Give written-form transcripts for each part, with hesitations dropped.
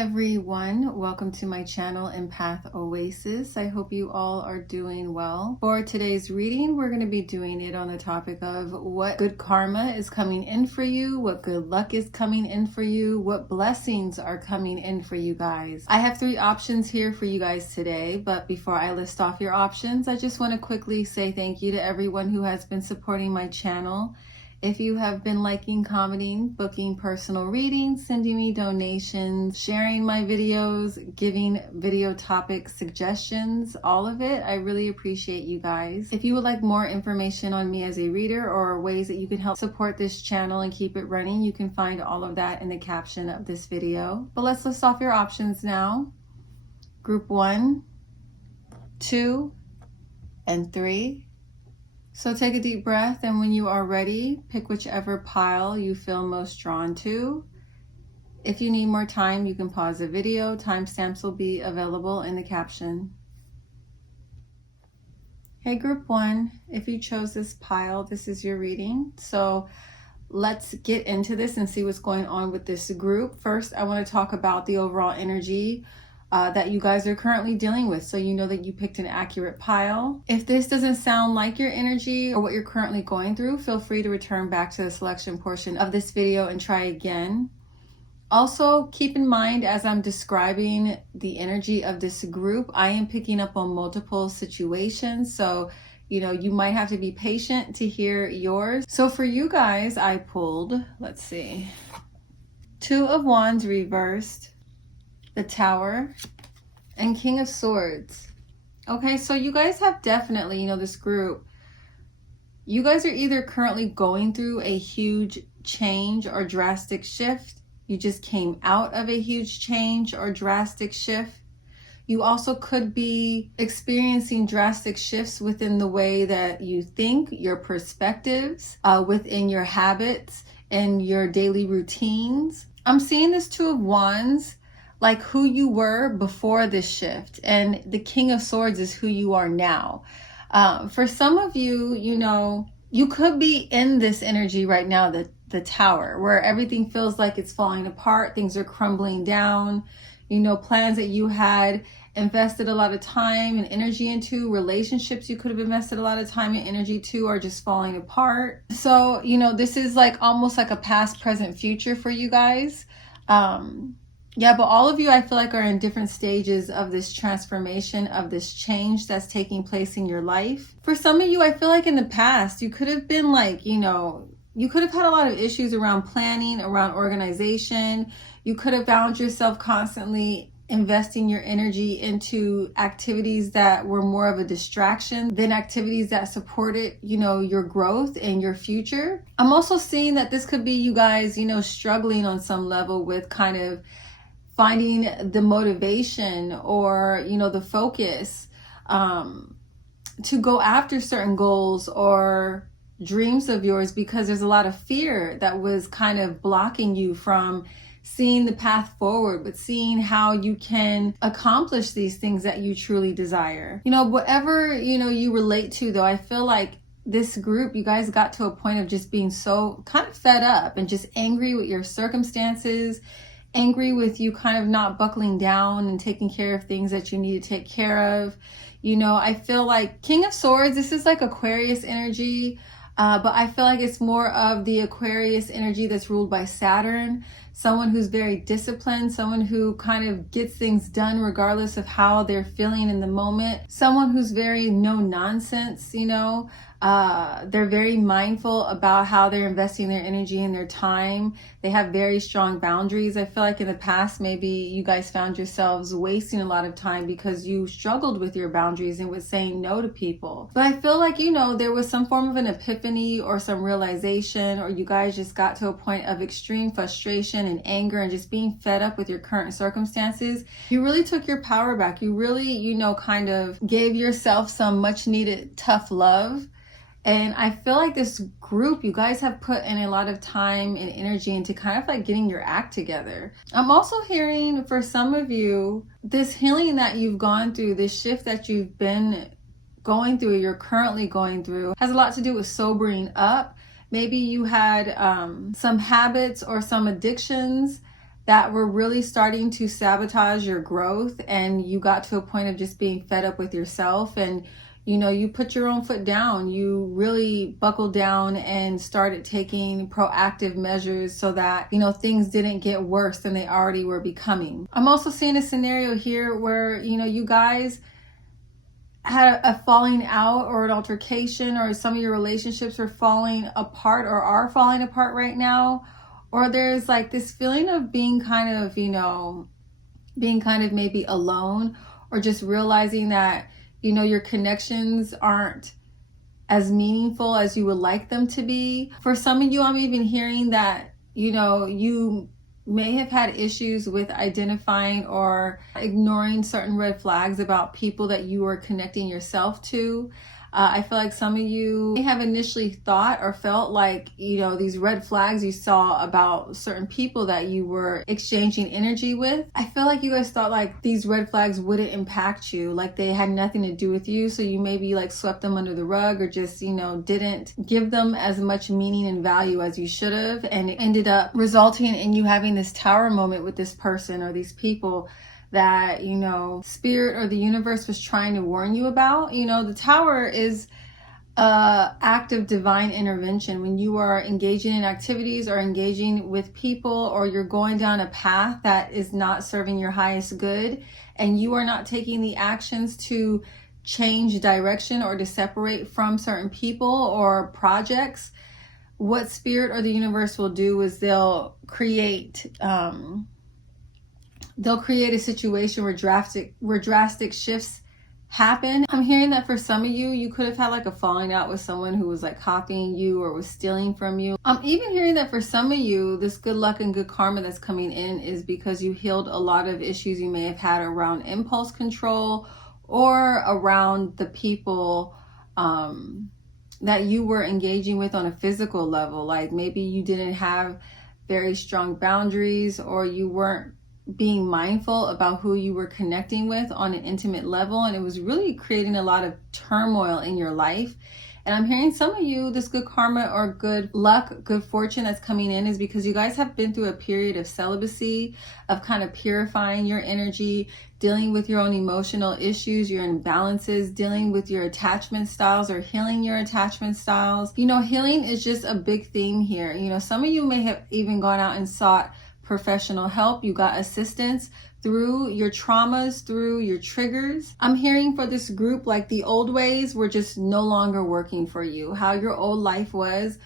everyone, welcome to my channel EmpathOasis. I hope you all are doing well. For today's reading, we're going to be doing it on the topic of what good karma is coming in for you, what good luck is coming in for you, what blessings are coming in for you guys. I have 3 options here for you guys today, but before I list off your options, I just want to quickly say thank you to everyone who has been supporting my channel. If you have been liking, commenting, booking personal readings, sending me donations, sharing my videos, giving video topic suggestions, all of it, I really appreciate you guys. If you would like more information on me as a reader or ways that you can help support this channel and keep it running, you can find all of that in the caption of this video. But let's list off your options now. Group 1, 2, and 3. So take a deep breath, and when you are ready, pick whichever pile you feel most drawn to. If you need more time, you can pause the video. Timestamps will be available in the caption. Hey, group 1, if you chose this pile, this is your reading. So let's get into this and see what's going on with this group. First, I want to talk about the overall energy that you guys are currently dealing with, so you know that you picked an accurate pile. If this doesn't sound like your energy or what you're currently going through, feel free to return back to the selection portion of this video and try again. Also, keep in mind, as I'm describing the energy of this group, I am picking up on multiple situations, so you might have to be patient to hear yours. So for you guys, I pulled, let's see, 2 of Wands reversed, the Tower, and King of Swords. Okay, so you guys have definitely, this group, you guys are either currently going through a huge change or drastic shift. You just came out of a huge change or drastic shift. You also could be experiencing drastic shifts within the way that you think, your perspectives, within your habits and your daily routines. I'm seeing this 2 of Wands like who you were before this shift, and the King of Swords is who you are now. For some of you, you could be in this energy right now, the Tower, where everything feels like it's falling apart, things are crumbling down, plans that you had invested a lot of time and energy into, relationships you could have invested a lot of time and energy to, are just falling apart. So, this is like almost like a past, present, future for you guys. Yeah, but all of you, I feel like, are in different stages of this transformation, of this change that's taking place in your life. For some of you, I feel like in the past, you could have been like, you could have had a lot of issues around planning, around organization. You could have found yourself constantly investing your energy into activities that were more of a distraction than activities that supported, your growth and your future. I'm also seeing that this could be you guys, struggling on some level with kind of finding the motivation or, the focus to go after certain goals or dreams of yours, because there's a lot of fear that was kind of blocking you from seeing the path forward, but seeing how you can accomplish these things that you truly desire. Whatever, you relate to, though, I feel like this group, you guys got to a point of just being so kind of fed up and just angry with your circumstances, angry with you kind of not buckling down and taking care of things that you need to take care of. I feel like King of Swords, this is like Aquarius energy, but I feel like it's more of the Aquarius energy that's ruled by Saturn. Someone who's very disciplined, someone who kind of gets things done regardless of how they're feeling in the moment. Someone who's very no nonsense, they're very mindful about how they're investing their energy and their time. They have very strong boundaries. I feel like in the past, maybe you guys found yourselves wasting a lot of time because you struggled with your boundaries and with saying no to people. But I feel like, there was some form of an epiphany or some realization, or you guys just got to a point of extreme frustration and anger and just being fed up with your current circumstances. You really took your power back. You really, kind of gave yourself some much needed tough love. And I feel like this group, you guys have put in a lot of time and energy into kind of like getting your act together. I'm also hearing for some of you, this healing that you've gone through, this shift that you've been going through, you're currently going through, has a lot to do with sobering up. Maybe you had some habits or some addictions that were really starting to sabotage your growth, and you got to a point of just being fed up with yourself, and you put your own foot down. You really buckled down and started taking proactive measures so that, things didn't get worse than they already were becoming. I'm also seeing a scenario here where, you guys had a falling out or an altercation, or some of your relationships are falling apart or are falling apart right now. Or there's like this feeling of being kind of maybe alone, or just realizing that, your connections aren't as meaningful as you would like them to be. For some of you, I'm even hearing that, you may have had issues with identifying or ignoring certain red flags about people that you are connecting yourself to. I feel like some of you may have initially thought or felt like, these red flags you saw about certain people that you were exchanging energy with. I feel like you guys thought like these red flags wouldn't impact you, like they had nothing to do with you. So you maybe like swept them under the rug, or just, didn't give them as much meaning and value as you should have. And it ended up resulting in you having this tower moment with this person or these people that, spirit or the universe was trying to warn you about. The tower is an act of divine intervention. When you are engaging in activities or engaging with people, or you're going down a path that is not serving your highest good, and you are not taking the actions to change direction or to separate from certain people or projects, what spirit or the universe will do is they'll create a situation where drastic shifts happen. I'm hearing that for some of you, you could have had like a falling out with someone who was like copying you or was stealing from you. I'm even hearing that for some of you, this good luck and good karma that's coming in is because you healed a lot of issues you may have had around impulse control, or around the people that you were engaging with on a physical level. Like maybe you didn't have very strong boundaries, or you weren't being mindful about who you were connecting with on an intimate level, and it was really creating a lot of turmoil in your life. And I'm hearing some of you, this good karma or good luck, good fortune that's coming in is because you guys have been through a period of celibacy, of kind of purifying your energy, dealing with your own emotional issues, your imbalances, dealing with your attachment styles, or healing your attachment styles. Healing is just a big theme here. Some of you may have even gone out and sought professional help. You got assistance through your traumas, through your triggers. I'm hearing for this group, like the old ways were just no longer working for you. How your old life was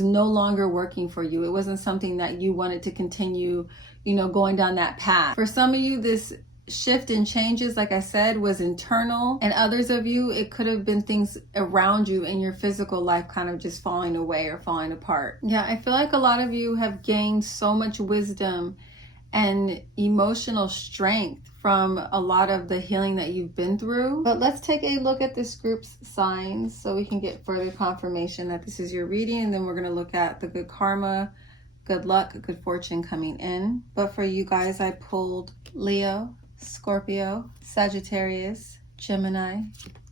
no longer working for you. It wasn't something that you wanted to continue, going down that path. For some of you, this shift and changes, like I said, was internal, and others of you, it could have been things around you in your physical life kind of just falling away or falling apart. Yeah, I feel like a lot of you have gained so much wisdom and emotional strength from a lot of the healing that you've been through. But let's take a look at this group's signs so we can get further confirmation that this is your reading, and then we're going to look at the good karma, good luck, good fortune coming in. But for you guys, I pulled Leo, Scorpio, Sagittarius, Gemini,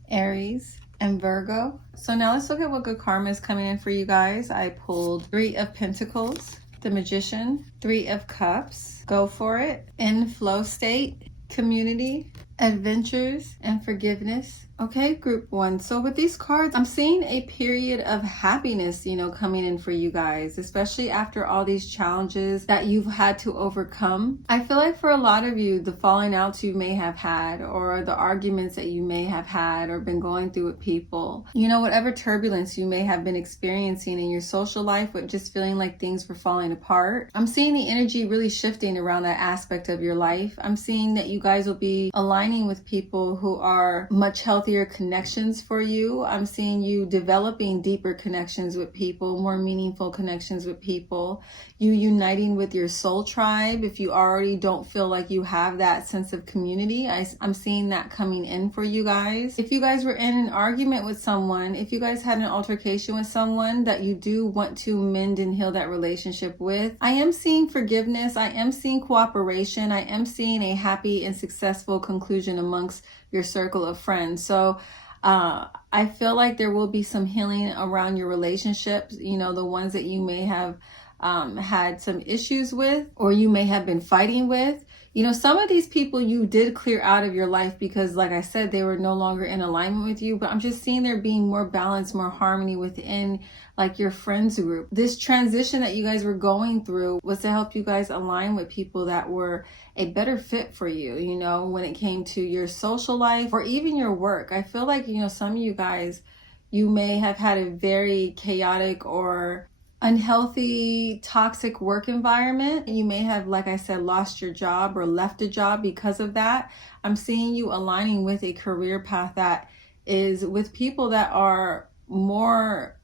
Aries, and Virgo. So now let's look at what good karma is coming in for you guys. I pulled 3 of Pentacles, the Magician, 3 of Cups, go for it, in flow state, community, adventures, and forgiveness. Okay, group 1. So with these cards, I'm seeing a period of happiness, coming in for you guys, especially after all these challenges that you've had to overcome. I feel like for a lot of you, the falling outs you may have had, or the arguments that you may have had or been going through with people, whatever turbulence you may have been experiencing in your social life with just feeling like things were falling apart, I'm seeing the energy really shifting around that aspect of your life. I'm seeing that you guys will be aligning with people who are much healthier connections for you. I'm seeing you developing deeper connections with people, more meaningful connections with people, you uniting with your soul tribe. If you already don't feel like you have that sense of community, I'm seeing that coming in for you guys. If you guys were in an argument with someone, if you guys had an altercation with someone that you do want to mend and heal that relationship with, I am seeing forgiveness. I am seeing cooperation. I am seeing a happy and successful conclusion amongst your circle of friends. So I feel like there will be some healing around your relationships, the ones that you may have had some issues with, or you may have been fighting with. You know, some of these people you did clear out of your life because, like I said, they were no longer in alignment with you. But I'm just seeing there being more balance, more harmony within like your friends group. This transition that you guys were going through was to help you guys align with people that were a better fit for you, you know, when it came to your social life or even your work. I feel like, you know, some of you guys, you may have had a very chaotic or unhealthy, toxic work environment. You may have, like I said, lost your job or left a job because of that. I'm seeing you aligning with a career path that is with people that are more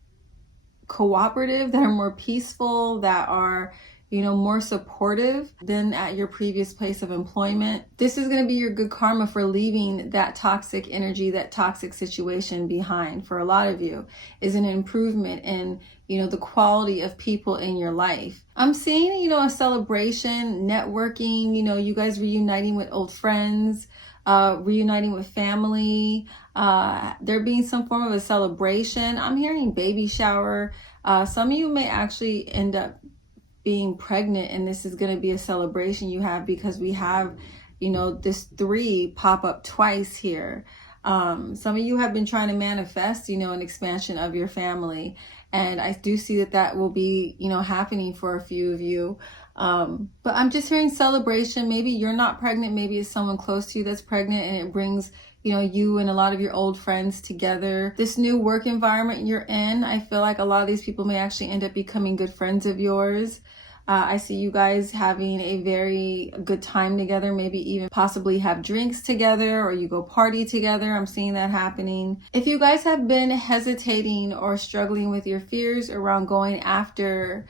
cooperative, that are more peaceful, that are, you know, more supportive than at your previous place of employment. This is going to be your good karma for leaving that toxic energy, that toxic situation behind. For a lot of you, is an improvement in, you know, the quality of people in your life. I'm seeing, you know, a celebration, networking, you know, you guys reuniting with old friends, reuniting with family, there being some form of a celebration. I'm hearing baby shower. Some of you may actually end up being pregnant, and this is going to be a celebration you have because we have, you know, this 3 pop up twice here. Some of you have been trying to manifest, you know, an expansion of your family. And I do see that that will be, you know, happening for a few of you. But I'm just hearing celebration. Maybe you're not pregnant. Maybe it's someone close to you that's pregnant, and it brings, you know, you and a lot of your old friends together. This new work environment you're in, I feel like a lot of these people may actually end up becoming good friends of yours. I see you guys having a very good time together, maybe even possibly have drinks together or you go party together. I'm seeing that happening. If you guys have been hesitating or struggling with your fears around going after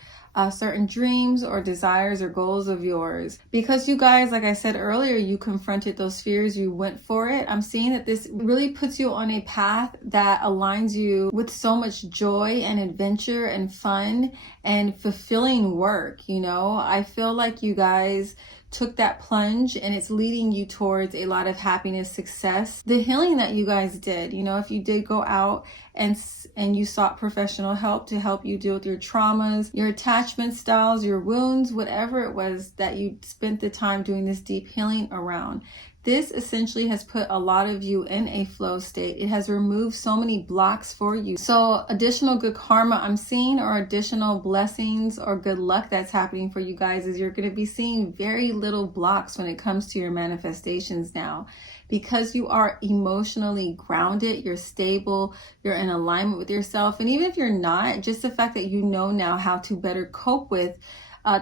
certain dreams or desires or goals of yours, because you guys, like I said earlier, you confronted those fears, you went for it. I'm seeing that this really puts you on a path that aligns you with so much joy and adventure and fun and fulfilling work. You know, I feel like you guys took that plunge and it's leading you towards a lot of happiness, success. The healing that you guys did, you know, if you did go out and you sought professional help to help you deal with your traumas, your attachment styles, your wounds, whatever it was that you spent the time doing this deep healing around. This essentially has put a lot of you in a flow state. It has removed so many blocks for you. So additional good karma I'm seeing, or additional blessings or good luck that's happening for you guys, is you're going to be seeing very little blocks when it comes to your manifestations now. Because you are emotionally grounded, you're stable, you're in alignment with yourself. And even if you're not, just the fact that you know now how to better cope with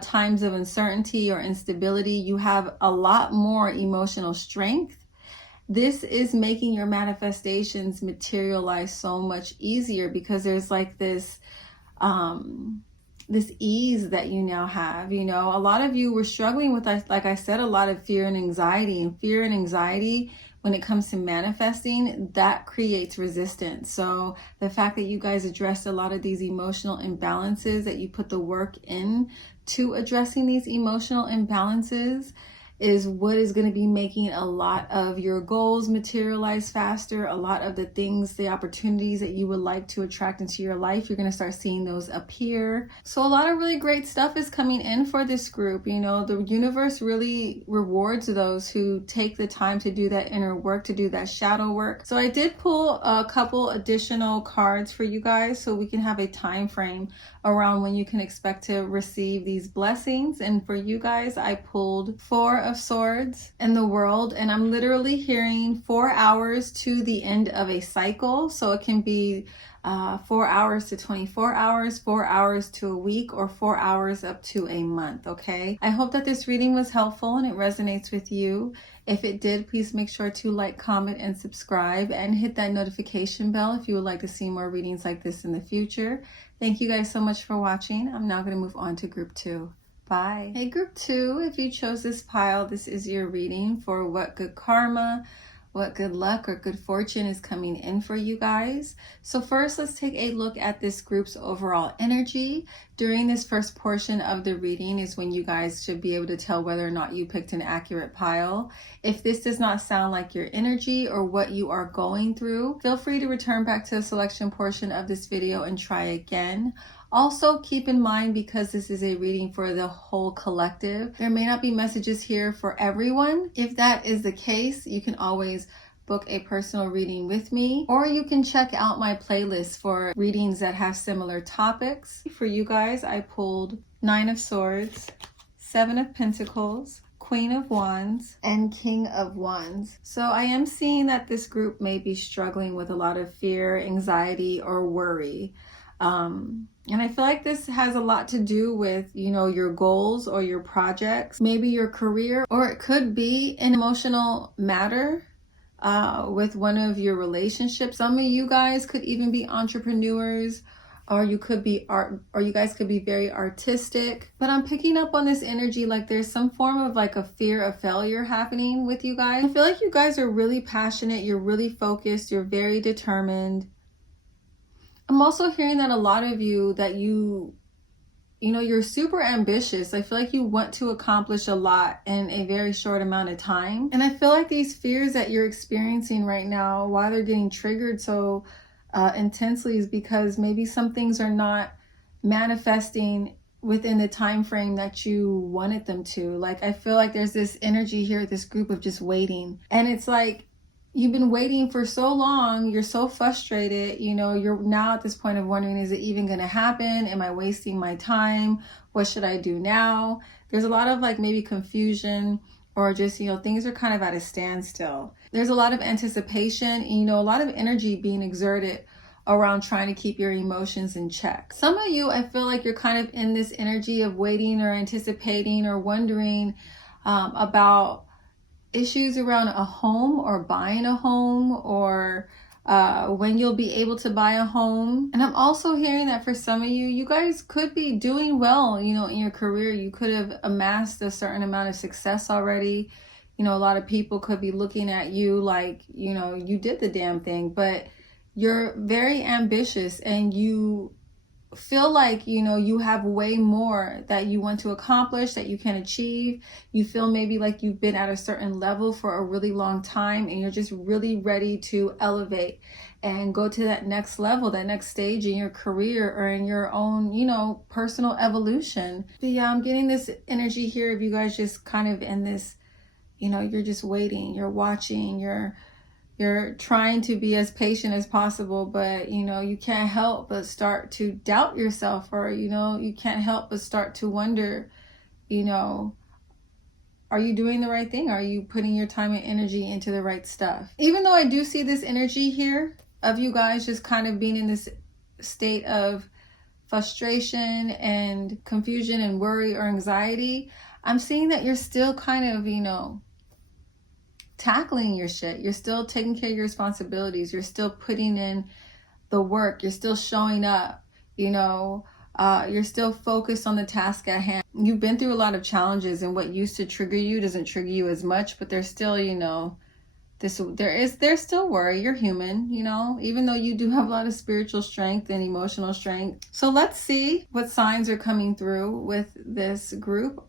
times of uncertainty or instability, you have a lot more emotional strength. This is making your manifestations materialize so much easier because there's like this this ease that you now have. You know, a lot of you were struggling with, like I said, a lot of fear and anxiety. And fear and anxiety, when it comes to manifesting, that creates resistance. So the fact that you guys addressed a lot of these emotional imbalances, that you put the work in to addressing these emotional imbalances, is what is going to be making a lot of your goals materialize faster. A lot of the things, the opportunities that you would like to attract into your life, you're going to start seeing those appear. So a lot of really great stuff is coming in for this group. You know, the universe really rewards those who take the time to do that inner work, to do that shadow work. So I did pull a couple additional cards for you guys so we can have a time frame around when you can expect to receive these blessings. And for you guys, I pulled 4 of Swords and the World, and I'm literally hearing 4 hours to the end of a cycle. So it can be 4 hours to 24 hours, 4 hours to a week, or 4 hours up to a month. Okay, I hope that this reading was helpful and it resonates with you. If it did, please make sure to like, comment, and subscribe, and hit that notification bell if you would like to see more readings like this in the future. Thank you guys so much for watching. I'm now going to move on to group 2. Bye. Hey, group 2, if you chose this pile, this is your reading for what good karma, what good luck or good fortune is coming in for you guys. So first, let's take a look at this group's overall energy. During this first portion of the reading is when you guys should be able to tell whether or not you picked an accurate pile. If this does not sound like your energy or what you are going through, feel free to return back to the selection portion of this video and try again. Also, keep in mind, because this is a reading for the whole collective, there may not be messages here for everyone. If that is the case, you can always book a personal reading with me, or you can check out my playlist for readings that have similar topics. For you guys, I pulled 9 of Swords, 7 of Pentacles, Queen of Wands, and King of Wands. So I am seeing that this group may be struggling with a lot of fear, anxiety, or worry. And I feel like this has a lot to do with, your goals or your projects, maybe your career, or it could be an emotional matter with one of your relationships. Some of you guys could even be entrepreneurs, or you could be you guys could be very artistic. But I'm picking up on this energy like there's some form of like a fear of failure happening with you guys. I feel like you guys are really passionate, you're really focused, you're very determined. I'm also hearing that a lot of you, that you're super ambitious. I feel like you want to accomplish a lot in a very short amount of time. And I feel like these fears that you're experiencing right now, why they're getting triggered so intensely, is because maybe some things are not manifesting within the time frame that you wanted them to. Like, I feel like there's this energy here, this group of just waiting. And it's like, you've been waiting for so long, you're so frustrated, you're now at this point of wondering, is it even going to happen? Am I wasting my time? What should I do now? There's a lot of like maybe confusion, or just, things are kind of at a standstill. There's a lot of anticipation, and, a lot of energy being exerted around trying to keep your emotions in check. Some of you, I feel like you're kind of in this energy of waiting or anticipating or wondering about issues around a home, or buying a home, or when you'll be able to buy a home. And I'm also hearing that for some of you, you guys could be doing well, in your career. You could have amassed a certain amount of success already. A lot of people could be looking at you like, you did the damn thing, but you're very ambitious, and you feel like, you have way more that you want to accomplish, that you can achieve. You feel maybe like you've been at a certain level for a really long time, and you're just really ready to elevate and go to that next level, that next stage in your career, or in your own, personal evolution. But yeah, I'm getting this energy here of you guys just kind of in this, you're just waiting, you're watching, you're trying to be as patient as possible, but you can't help but start to doubt yourself, or you can't help but start to wonder, are you doing the right thing? Are you putting your time and energy into the right stuff? Even though I do see this energy here of you guys just kind of being in this state of frustration and confusion and worry or anxiety, I'm seeing that you're still kind of, tackling your shit. You're still taking care of your responsibilities. You're still putting in the work. You're still showing up. You're still focused on the task at hand. You've been through a lot of challenges, and what used to trigger you doesn't trigger you as much, but there's still, there's still worry. You're human, even though you do have a lot of spiritual strength and emotional strength. So let's see what signs are coming through with this group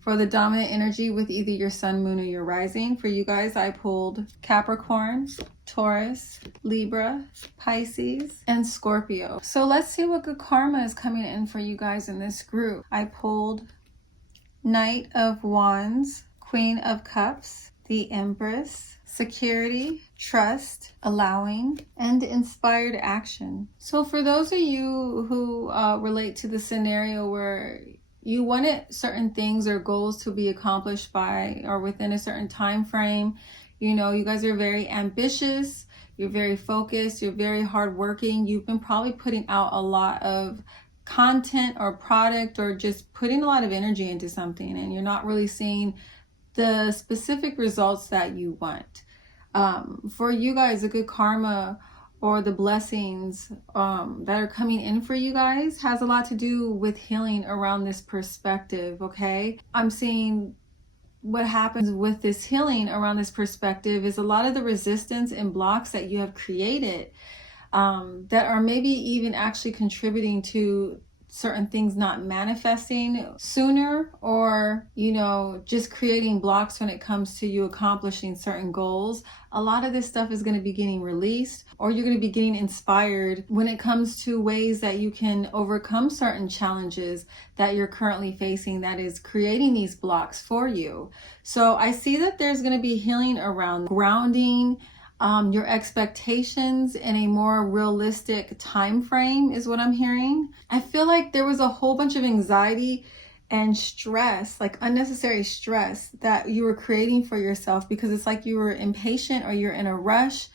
for the dominant energy with either your sun, moon, or your rising. For you guys, I pulled Capricorn, Taurus, Libra, Pisces, and Scorpio. So let's see what good karma is coming in for you guys in this group. I pulled Knight of Wands, Queen of Cups, the Empress, Security, Trust, Allowing, and Inspired Action. So for those of you who relate to the scenario where you wanted certain things or goals to be accomplished by or within a certain time frame, you guys are very ambitious, you're very focused, you're very hardworking. You've been probably putting out a lot of content or product, or just putting a lot of energy into something, and you're not really seeing the specific results that you want. For you guys, a good karma or the blessings that are coming in for you guys has a lot to do with healing around this perspective, okay? I'm seeing what happens with this healing around this perspective is a lot of the resistance and blocks that you have created that are maybe even actually contributing to certain things not manifesting sooner, or, you know, just creating blocks when it comes to you accomplishing certain goals, a lot of this stuff is going to be getting released, or you're going to be getting inspired when it comes to ways that you can overcome certain challenges that you're currently facing that is creating these blocks for you. So I see that there's going to be healing around grounding your expectations in a more realistic time frame is what I'm hearing. I feel like there was a whole bunch of anxiety and stress, like unnecessary stress that you were creating for yourself because it's like you were impatient or you're in a rush,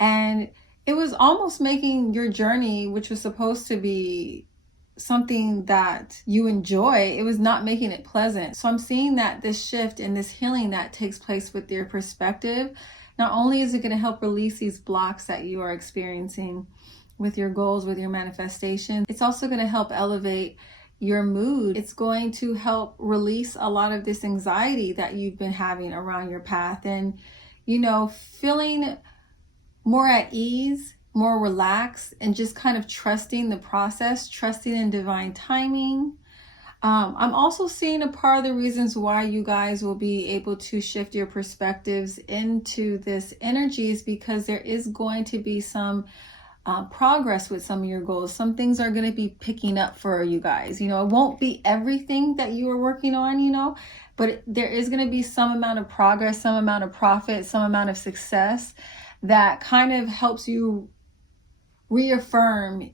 and it was almost making your journey, which was supposed to be something that you enjoy, it was not making it pleasant. So I'm seeing that this shift and this healing that takes place with your perspective, not only is it going to help release these blocks that you are experiencing with your goals, with your manifestation, it's also going to help elevate your mood. It's going to help release a lot of this anxiety that you've been having around your path, and, you know, feeling more at ease, more relaxed, and just kind of trusting the process, trusting in divine timing. I'm also seeing a part of the reasons why you guys will be able to shift your perspectives into this energy is because there is going to be some progress with some of your goals. Some things are going to be picking up for you guys. You know, it won't be everything that you are working on, you know, but there is going to be some amount of progress, some amount of profit, some amount of success that kind of helps you reaffirm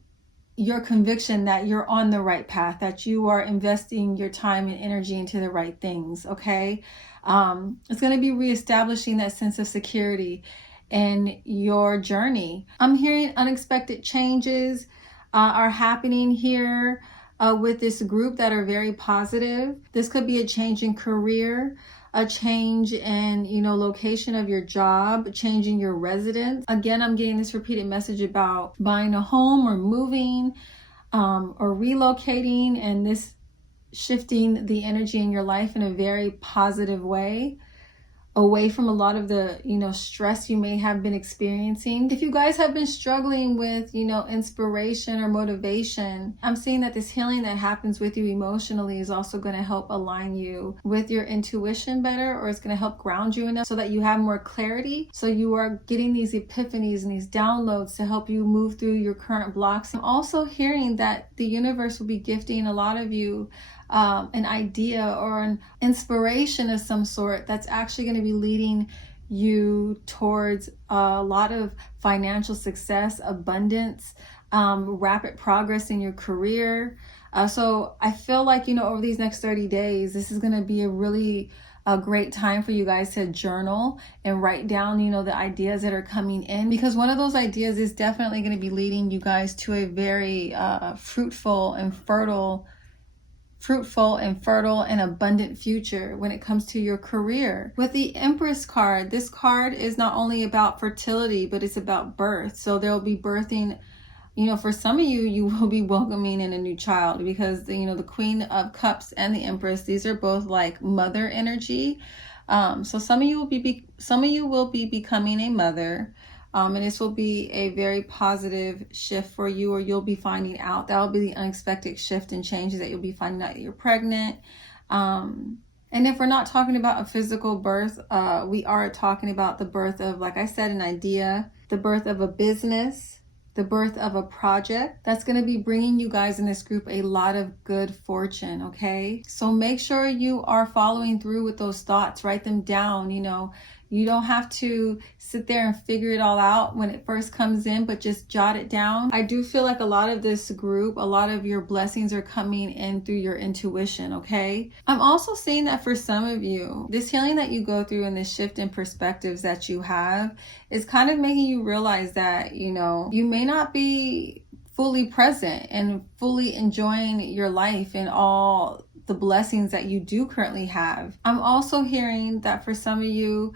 your conviction that you're on the right path, that you are investing your time and energy into the right things, okay? It's going to be reestablishing that sense of security in your journey. I'm hearing unexpected changes are happening here with this group that are very positive. This could be a change in career, a change in, you know, location of your job, changing your residence. Again, I'm getting this repeated message about buying a home or moving or relocating, and this shifting the energy in your life in a very positive way, away from a lot of the, you know, stress you may have been experiencing. If you guys have been struggling with, you know, inspiration or motivation, I'm seeing that this healing that happens with you emotionally is also going to help align you with your intuition better, or it's going to help ground you enough so that you have more clarity. So you are getting these epiphanies and these downloads to help you move through your current blocks. I'm also hearing that the universe will be gifting a lot of you an idea or an inspiration of some sort that's actually going to be leading you towards a lot of financial success, abundance, rapid progress in your career. So I feel like, you know, over these next 30 days, this is going to be a great time for you guys to journal and write down, you know, the ideas that are coming in, because one of those ideas is definitely going to be leading you guys to a very fruitful and fertile and abundant future when it comes to your career. With the Empress card, this card is not only about fertility, but it's about birth. So there will be birthing, you know, for some of you, you will be welcoming in a new child, because, you know, the Queen of Cups and the Empress, these are both like mother energy. So some of you will be becoming a mother. And this will be a very positive shift for you, or you'll be finding out. That will be the unexpected shift and changes that you'll be finding out that you're pregnant. And if we're not talking about a physical birth, we are talking about the birth of, like I said, an idea, the birth of a business, the birth of a project that's going to be bringing you guys in this group a lot of good fortune, okay? So make sure you are following through with those thoughts. Write them down, you know. You don't have to sit there and figure it all out when it first comes in, but just jot it down. I do feel like a lot of this group, a lot of your blessings are coming in through your intuition, okay? I'm also seeing that for some of you, this healing that you go through and this shift in perspectives that you have is kind of making you realize that, you know, you may not be fully present and fully enjoying your life and all the blessings that you do currently have. I'm also hearing that for some of you,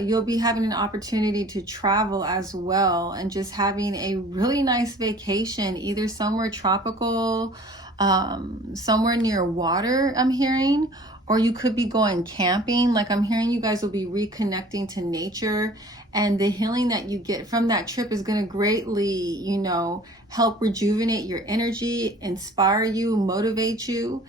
you'll be having an opportunity to travel as well, and just having a really nice vacation, either somewhere tropical, somewhere near water, I'm hearing, or you could be going camping. Like I'm hearing you guys will be reconnecting to nature, and the healing that you get from that trip is going to greatly, you know, help rejuvenate your energy, inspire you, motivate you.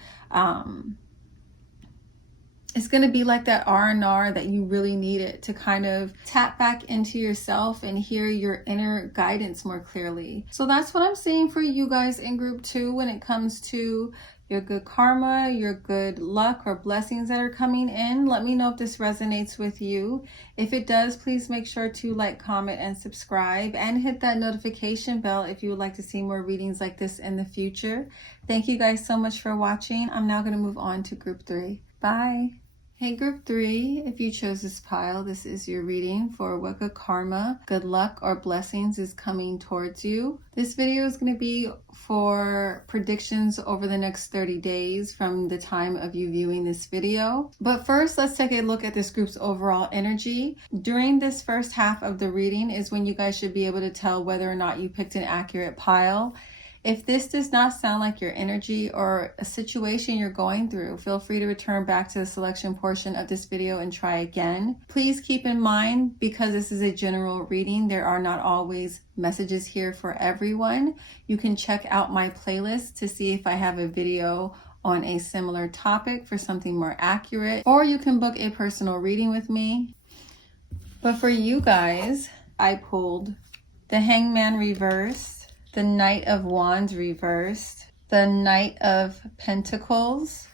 It's going to be like that R&R that you really needed to kind of tap back into yourself and hear your inner guidance more clearly. So that's what I'm seeing for you guys in group 2 when it comes to your good karma, your good luck or blessings that are coming in. Let me know if this resonates with you. If it does, please make sure to like, comment, and subscribe, and hit that notification bell if you would like to see more readings like this in the future. Thank you guys so much for watching. I'm now going to move on to group 3. Bye. Hey group 3, if you chose this pile, this is your reading for what good karma, good luck, or blessings is coming towards you. This video is going to be for predictions over the next 30 days from the time of you viewing this video. But first, let's take a look at this group's overall energy. During this first half of the reading is when you guys should be able to tell whether or not you picked an accurate pile. If this does not sound like your energy or a situation you're going through, feel free to return back to the selection portion of this video and try again. Please keep in mind, because this is a general reading, there are not always messages here for everyone. You can check out my playlist to see if I have a video on a similar topic for something more accurate, or you can book a personal reading with me. But for you guys, I pulled the Hangman reversed, the Knight of Wands reversed, the Knight of Pentacles,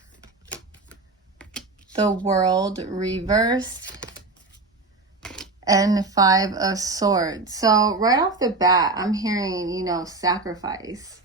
the World reversed, and 5 of Swords. So right off the bat, I'm hearing, you know, sacrifice.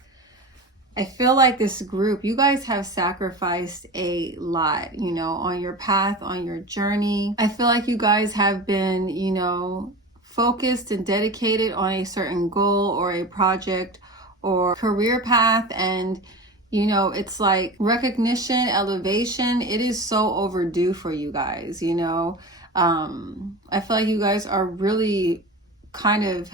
I feel like this group, you guys have sacrificed a lot, you know, on your path, on your journey. I feel like you guys have been, you know, focused and dedicated on a certain goal or a project or career path, and you know, it's like recognition, elevation, it is so overdue for you guys, you know. I feel like you guys are really kind of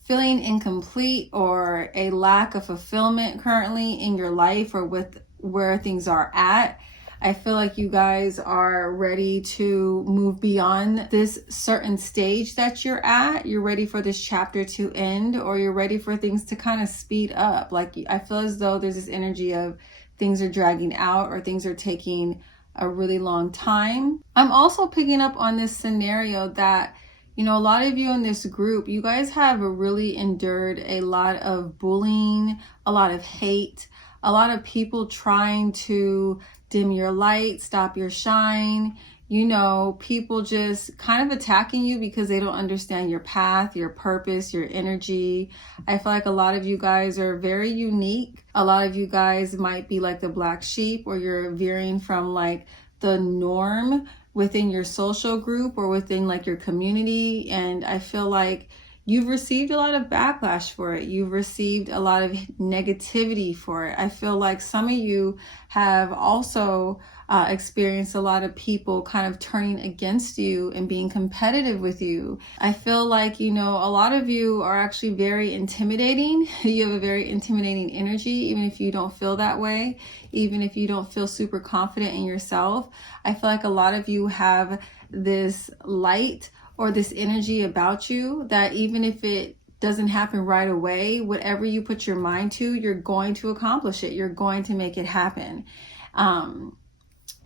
feeling incomplete or a lack of fulfillment currently in your life or with where things are at. I feel like you guys are ready to move beyond this certain stage that you're at. You're ready for this chapter to end, or you're ready for things to kind of speed up. Like, I feel as though there's this energy of things are dragging out or things are taking a really long time. I'm also picking up on this scenario that, you know, a lot of you in this group, you guys have really endured a lot of bullying, a lot of hate, a lot of people trying to dim your light, stop your shine, you know, people just kind of attacking you because they don't understand your path, your purpose, your energy. I feel like a lot of you guys are very unique. A lot of you guys might be like the black sheep, or you're veering from like the norm within your social group or within like your community. And I feel like you've received a lot of backlash for it. You've received a lot of negativity for it. I feel like some of you have also experienced a lot of people kind of turning against you and being competitive with you. I feel like, you know, a lot of you are actually very intimidating. You have a very intimidating energy, even if you don't feel that way, even if you don't feel super confident in yourself. I feel like a lot of you have this light or this energy about you that even if it doesn't happen right away, whatever you put your mind to, you're going to accomplish it. You're going to make it happen.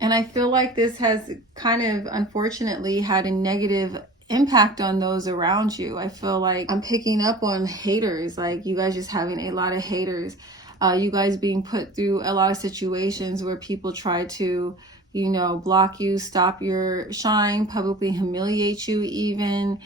And I feel like this has kind of, unfortunately, had a negative impact on those around you. I feel like I'm picking up on haters, like you guys just having a lot of haters, you guys being put through a lot of situations where people try to, you know, block you, stop your shine, publicly humiliate you even,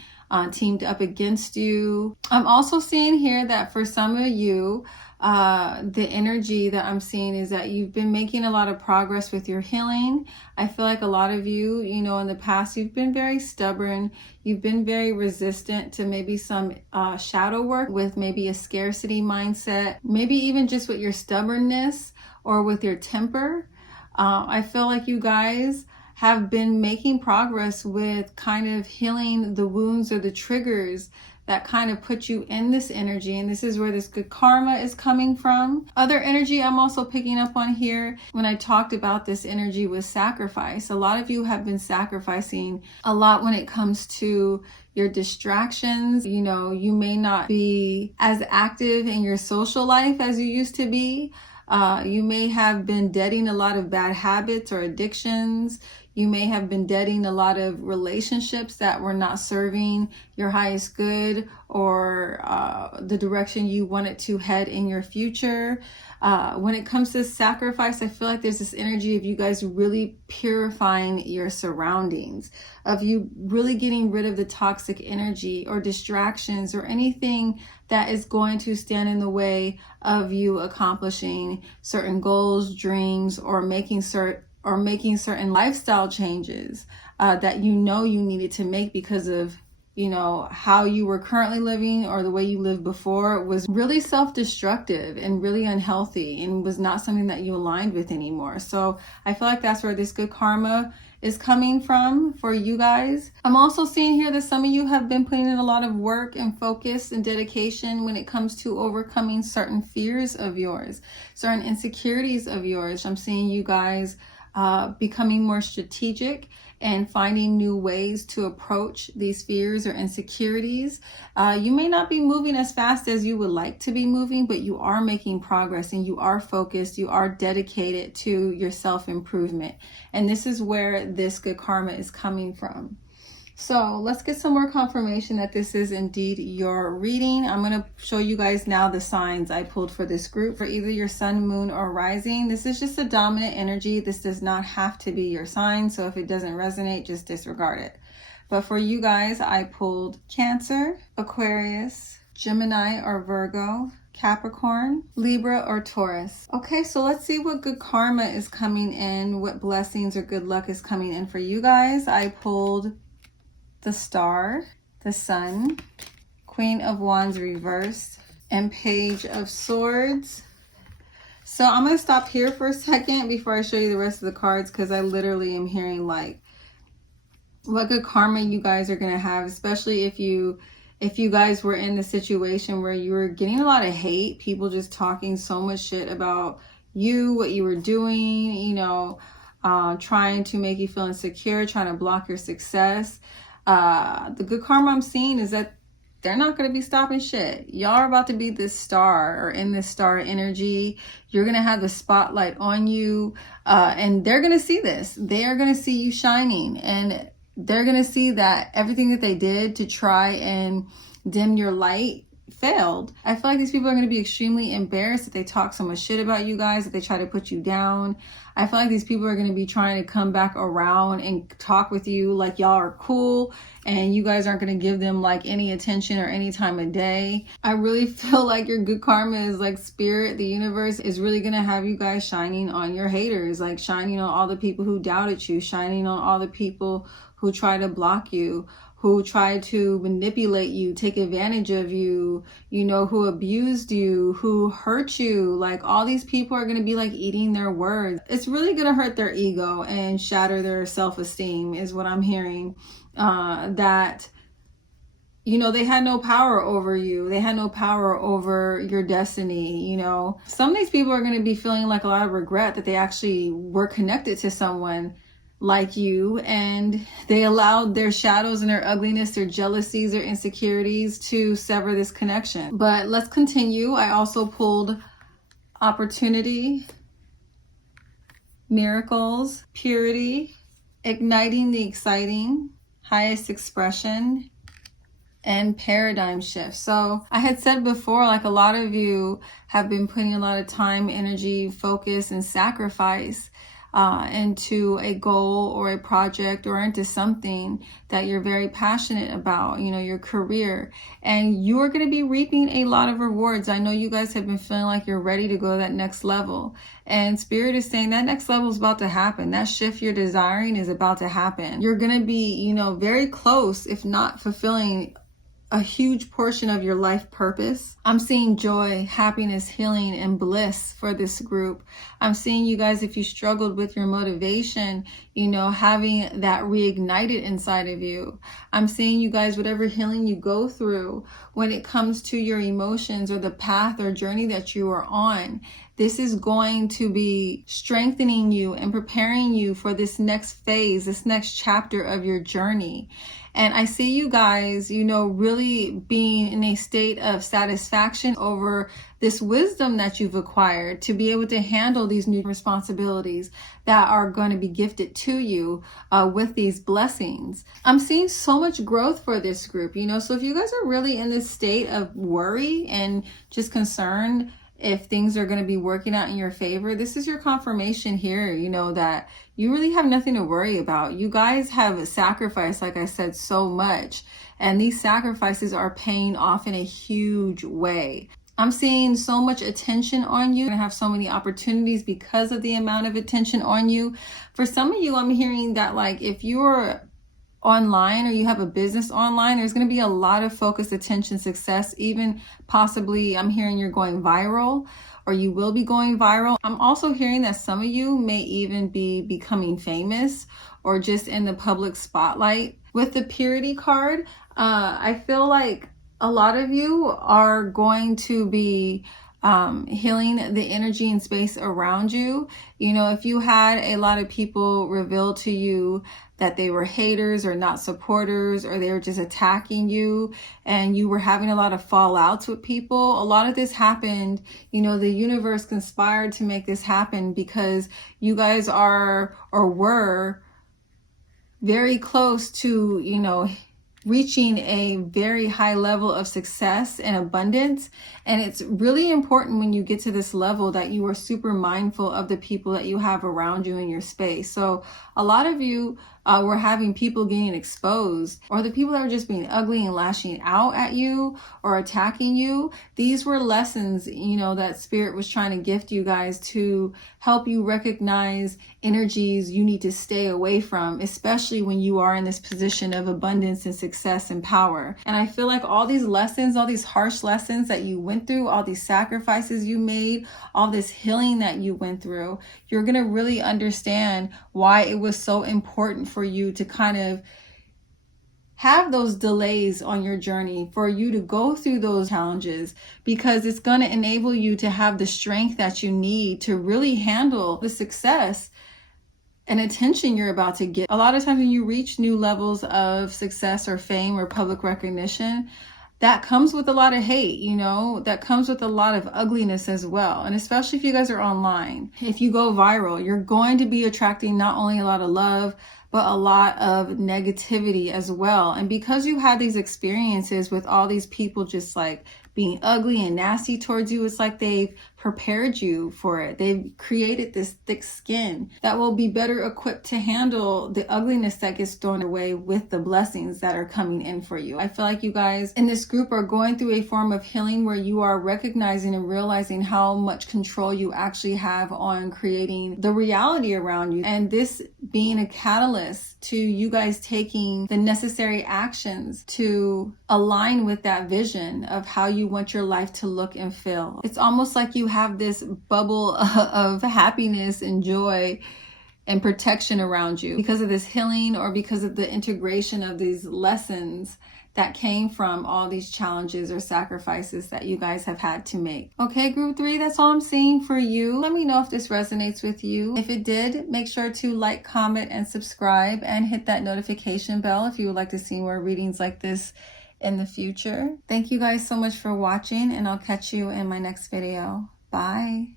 teamed up against you. I'm also seeing here that for some of you, the energy that I'm seeing is that you've been making a lot of progress with your healing. I feel like a lot of you, you know, in the past, you've been very stubborn. You've been very resistant to maybe some shadow work with maybe a scarcity mindset, maybe even just with your stubbornness or with your temper. I feel like you guys have been making progress with kind of healing the wounds or the triggers that kind of put you in this energy, and this is where this good karma is coming from. Other energy I'm also picking up on here, when I talked about this energy was sacrifice. A lot of you have been sacrificing a lot when it comes to your distractions. You know, you may not be as active in your social life as you used to be. You may have been deading a lot of bad habits or addictions. You may have been deading a lot of relationships that were not serving your highest good or the direction you wanted to head in your future. When it comes to sacrifice, I feel like there's this energy of you guys really purifying your surroundings, of you really getting rid of the toxic energy or distractions or anything that is going to stand in the way of you accomplishing certain goals, dreams, or making certain lifestyle changes that you know you needed to make because of, you know, how you were currently living or the way you lived before was really self-destructive and really unhealthy and was not something that you aligned with anymore. So I feel like that's where this good karma is coming from for you guys. I'm also seeing here that some of you have been putting in a lot of work and focus and dedication when it comes to overcoming certain fears of yours, certain insecurities of yours. I'm seeing you guys becoming more strategic and finding new ways to approach these fears or insecurities. You may not be moving as fast as you would like to be moving, but you are making progress and you are focused, you are dedicated to your self-improvement. And this is where this good karma is coming from. So let's get some more confirmation that this is indeed your reading. I'm going to show you guys now the signs I pulled for this group for either your sun, moon, or rising. This is just a dominant energy. This does not have to be your sign. So if it doesn't resonate, just disregard it. But for you guys, I pulled Cancer, Aquarius, Gemini or Virgo, Capricorn, Libra, or Taurus. Okay, so let's see what good karma is coming in, what blessings or good luck is coming in for you guys. I pulled the Star, the Sun, Queen of Wands reversed, and Page of Swords. So I'm going to stop here for a second before I show you the rest of the cards, because I literally am hearing like what good karma you guys are going to have, especially if you guys were in the situation where you were getting a lot of hate, people just talking so much shit about you, what you were doing, you know, trying to make you feel insecure, trying to block your success. The good karma I'm seeing is that they're not going to be stopping shit. Y'all are about to be this star or in this star energy. You're going to have the spotlight on you, and they're going to see this. They are going to see you shining, and they're going to see that everything that they did to try and dim your light failed. I feel like these people are going to be extremely embarrassed that they talk so much shit about you guys, that they try to put you down. I feel like these people are going to be trying to come back around and talk with you like y'all are cool, and you guys aren't going to give them like any attention or any time of day. I really feel like your good karma is like spirit, the universe is really going to have you guys shining on your haters, like shining on all the people who doubted you, shining on all the people who try to block you, who tried to manipulate you, take advantage of you, you know, who abused you, who hurt you. Like all these people are going to be like eating their words. It's really going to hurt their ego and shatter their self-esteem is what I'm hearing. That, you know, they had no power over you. They had no power over your destiny, you know. Some of these people are going to be feeling like a lot of regret that they actually were connected to someone like you, and they allowed their shadows and their ugliness, their jealousies, their insecurities to sever this connection. But let's continue. I also pulled opportunity, miracles, purity, igniting the exciting, highest expression, and paradigm shift. So I had said before, like a lot of you have been putting a lot of time, energy, focus, and sacrifice into a goal or a project or into something that you're very passionate about, you know, your career, and you're going to be reaping a lot of rewards. I know you guys have been feeling like you're ready to go to that next level, and Spirit is saying that next level is about to happen. That shift you're desiring is about to happen. You're going to be, you know, very close, if not fulfilling a huge portion of your life purpose. I'm seeing joy, happiness, healing, and bliss for this group. I'm seeing you guys, if you struggled with your motivation, having that reignited inside of you. I'm seeing you guys, whatever healing you go through when it comes to your emotions or the path or journey that you are on, this is going to be strengthening you and preparing you for this next phase, this next chapter of your journey. And I see you guys, really being in a state of satisfaction over this wisdom that you've acquired to be able to handle these new responsibilities that are going to be gifted to you with these blessings. I'm seeing so much growth for this group, so if you guys are really in this state of worry and just concerned if things are going to be working out in your favor, this is your confirmation here, that you really have nothing to worry about. You guys have sacrificed, like I said, so much, and these sacrifices are paying off in a huge way. I'm seeing so much attention on you. You're going to have so many opportunities because of the amount of attention on you. For some of you, I'm hearing that if you're online or you have a business online, there's going to be a lot of focused attention, success, even possibly I'm hearing you're going viral or you will be going viral. I'm also hearing that some of you may even be becoming famous or just in the public spotlight. With the purity card, I feel like a lot of you are going to be healing the energy and space around you. If you had a lot of people reveal to you that they were haters or not supporters, or they were just attacking you, and you were having a lot of fallouts with people, a lot of this happened, the universe conspired to make this happen because you guys are or were very close to, reaching a very high level of success and abundance. And it's really important when you get to this level that you are super mindful of the people that you have around you in your space. So a lot of you were having people getting exposed, or the people that were just being ugly and lashing out at you or attacking you. These were lessons, that Spirit was trying to gift you guys to help you recognize energies you need to stay away from, especially when you are in this position of abundance and success and power. And I feel like all these lessons, all these harsh lessons that you went through, all these sacrifices you made, all this healing that you went through, you're going to really understand why it was so important for you to kind of have those delays on your journey, for you to go through those challenges, because it's going to enable you to have the strength that you need to really handle the success and attention you're about to get. A lot of times when you reach new levels of success or fame or public recognition, that comes with a lot of hate, that comes with a lot of ugliness as well. And especially if you guys are online, if you go viral, you're going to be attracting not only a lot of love, but a lot of negativity as well. And because you had these experiences with all these people just being ugly and nasty towards you, it's like they've prepared you for it. They've created this thick skin that will be better equipped to handle the ugliness that gets thrown away with the blessings that are coming in for you. I feel like you guys in this group are going through a form of healing where you are recognizing and realizing how much control you actually have on creating the reality around you. And this being a catalyst to you guys taking the necessary actions to align with that vision of how you want your life to look and feel. It's almost like you have this bubble of happiness and joy and protection around you because of this healing, or because of the integration of these lessons that came from all these challenges or sacrifices that you guys have had to make. Okay, group 3, that's all I'm seeing for you. Let me know if this resonates with you. If it did, make sure to like, comment, and subscribe, and hit that notification bell if you would like to see more readings like this in the future. Thank you guys so much for watching, and I'll catch you in my next video. Bye.